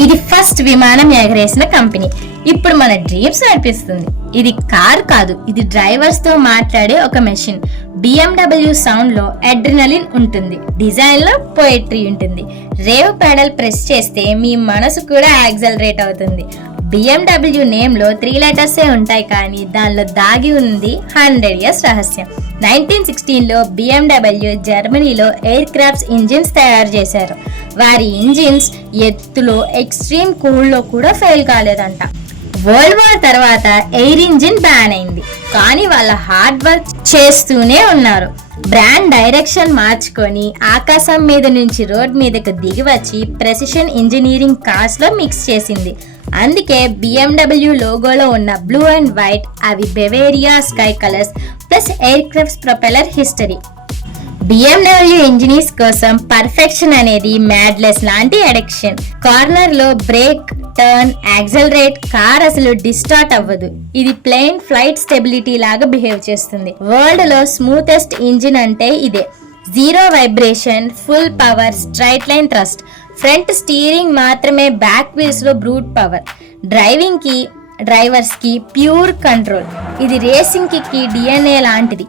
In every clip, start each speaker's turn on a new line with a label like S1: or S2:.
S1: ఇది ఫస్ట్ విమానం ఎగరేసిన కంపెనీ. ఇప్పుడు మన డ్రీమ్స్ నడిపిస్తుంది ఇది కార్ కాదు ఇది డ్రైవర్స్తో మాట్లాడే ఒక మెషిన్. బిఎండబ్ల్యూ సౌండ్లో అడ్రినలిన్ ఉంటుంది డిజైన్లో పోయట్రీ ఉంటుంది. రేవ్ పెడల్ ప్రెస్ చేస్తే మీ మనసు కూడా యాక్సలరేట్ అవుతుంది. బిఎండబ్ల్యూ నేమ్లో త్రీ లెటర్సే ఉంటాయి కానీ దానిలో దాగి ఉంది హండ్రెడ్ ఇయర్స్ రహస్యం. నైన్టీన్ సిక్స్టీన్లో బిఎండబ్ల్యూ జర్మనీలో ఎయిర్ క్రాఫ్ట్స్ ఇంజిన్స్ తయారు చేశారు. వారి ఇంజిన్స్ ఎత్తులో ఎక్స్ట్రీమ్ కూల్లో కూడా ఫెయిల్ కాలేదంట. వరల్డ్ వార్ తర్వాత ఎయిర్ ఇంజిన్ బ్యాన్ అయింది. కానీ వాళ్ళ హార్డ్ వర్క్ చేస్తూనే ఉన్నారు. బ్రాండ్ డైరెక్షన్ మార్చుకొని ఆకాశం మీద నుంచి రోడ్ మీదకు దిగి వచ్చి ప్రెసిషన్ ఇంజనీరింగ్ కార్స్లో మిక్స్ చేసింది. అందుకే బిఎండబ్ల్యూ లోగోలో ఉన్న బ్లూ అండ్ వైట్ అవి Bavaria sky colours plus aircrafts propeller history BMW engineers కోసం పర్ఫెక్షన్ అనేది మ్యాడ్లెస్ లాంటి అడిక్షన్ కార్నర్లో బ్రేక్ టర్న్ యాక్సలరేట్ కార్ అసలు డిస్టార్ట్ అవ్వదు. ఇది ప్లేన్ ఫ్లైట్ స్టెబిలిటీ లాగా బిహేవ్ చేస్తుంది. వరల్డ్లో స్మూతెస్ట్ ఇంజిన్ అంటే ఇదే. Zero vibration full power straight line thrust front steering మాత్రమే బ్యాక్ వీల్స్లో బ్రూట్ పవర్ డ్రైవింగ్కి డ్రైవర్స్కి ప్యూర్ కంట్రోల్ ఇది రేసింగ్కి డిఎన్ఏ లాంటిది.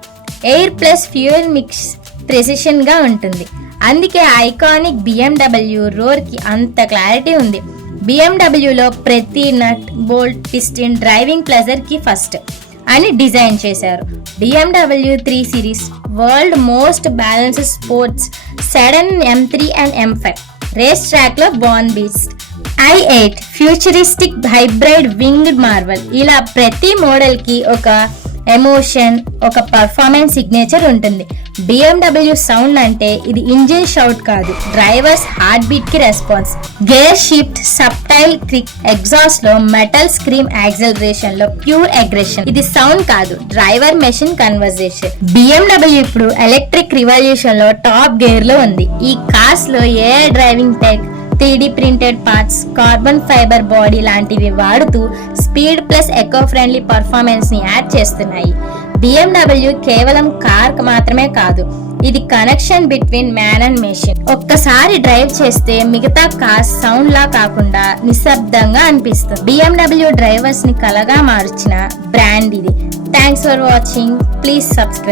S1: ఎయిర్ ప్లస్ ఫ్యూయల్ మిక్స్ ప్రెసిషన్గా ఉంటుంది. అందుకే ఐకానిక్ బిఎండబ్ల్యూ రోర్కి అంత క్లారిటీ ఉంది. బిఎండబ్ల్యూలో ప్రతి నట్ బోల్ట్ పిస్టిన్ డ్రైవింగ్ ప్లెజర్కి ఫస్ట్ అని డిజైన్ చేశారు. BMW three series world most balance sports sedan M three and M five race ట్రాక్లో born beast I eight futuristic hybrid winged marvel ఇలా ప్రతి మోడల్కి ఒక ఎమోషన్ ఒక పర్ఫార్మెన్స్ సిగ్నేచర్ ఉంటుంది. బిఎండబ్ల్యూ సౌండ్ అంటే ఇది ఇంజిన్ షౌట్ కాదు drivers heart బీట్కి response. Gear shift subtle click ఎగ్జాస్ట్లో metal scream యాక్సలరేషన్లో ప్యూర్ అగ్రెషన్. ఇది సౌండ్ కాదు డ్రైవర్ మెషిన్ కన్వర్జేషన్ బిఎండబ్ల్యూ ఇప్పుడు ఎలక్ట్రిక్ రివల్యూషన్లో టాప్ గేర్లో ఉంది. ఈ కార్స్లో ఏ driving tech three D printed parts carbon fibre body లాంటివి వాడుతూ స్పీడ్ ప్లస్ ఎకో ఫ్రెండ్లీ పర్ఫార్మెన్స్ని యాడ్ చేస్తున్నాయి బిఎండబ్ల్యూ కేవలం కార్ మాత్రమే కాదు ఇది connection between man and machine. ఒక్కసారి డ్రైవ్ చేస్తే మిగతా కార్స్ సౌండ్ లా కాకుండా నిశ్శబ్దంగా అనిపిస్తుంది. బిఎండబ్ల్యూ డ్రైవర్స్ని కలగా మార్చిన బ్రాండ్ ఇది. Thanks for watching. Please subscribe.